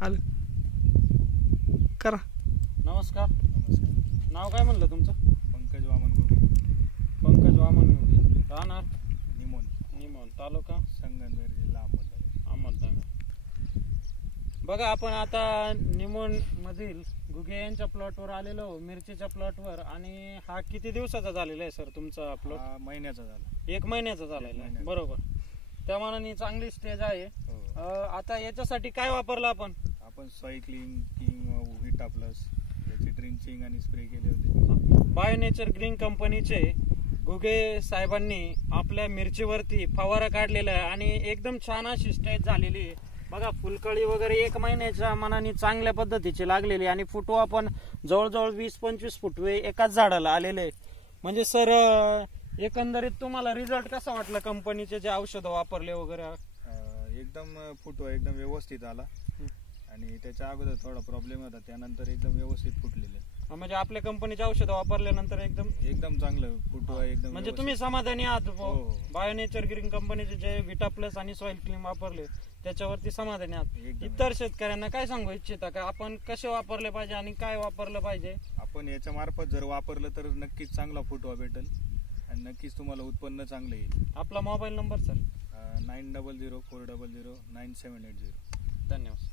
आलं करा. नमस्कार. नमस्कार. नाव काय म्हणलं तुमचं? पंकज वामन घुगे. पंकज वामन घुगे. राहणार निमोन. निमोन, तालुका संगमनेर, जिल्हा अहमदनगर. बघा, आपण आता निमोन मधील घुगे यांच्या प्लॉटवर आलेलो, मिरचीच्या प्लॉटवर. आणि हा किती दिवसाचा झालेला आहे सर तुमचा प्लॉट? महिन्याचा झाला. 1 महिन्याचा झालेला आहे. बरोबर. त्या मानाने चांगली स्टेज आहे. आता याच्यासाठी काय वापरलं आपण? सॉइल किंग व्हिटा प्लस याची ड्रिंचिंग आणि स्प्रे केले होते. बायोनेचर ग्रीन कंपनीचे घुगे साहेबांनी आपल्या मिरचीवरती फवारा काढलेला आहे आणि एकदम छान अशी स्टेज झालेली आहे. बघा, फुलकळी वगैरे 1 महिन्याच्या मनाने चांगल्या पद्धतीची लागलेली आणि फुटवा पण जवळजवळ 20-25 फुटवे एकाच झाडाला आलेले. म्हणजे सर, एकंदरीत तुम्हाला रिझल्ट कसा वाटला कंपनीचे जे औषधं वापरले वगैरे? एकदम फुटवा एकदम व्यवस्थित आला आणि त्याच्या अगोदर थोडा प्रॉब्लेम होता, त्यानंतर एकदम व्यवस्थित फुटलेले. म्हणजे आपल्या कंपनीचे औषधं वापरल्यानंतर एकदम चांगलं फुटवा एकदम. म्हणजे तुम्ही समाधानी आहात? बायोनेचर ग्रीन कंपनीचे जे व्हिटा प्लस आणि सॉइल क्लीन वापरले त्याच्यावरती समाधानी आहात? इतर शेतकऱ्यांना काय सांगू इच्छिता का आपण कसे वापरले पाहिजे आणि काय वापरलं पाहिजे? आपण याच्या मार्फत जर वापरलं तर नक्कीच चांगला फुटवा भेटेल आणि नक्कीच तुम्हाला उत्पन्न चांगलं येईल. आपला मोबाईल नंबर सर? 9004009780. धन्यवाद.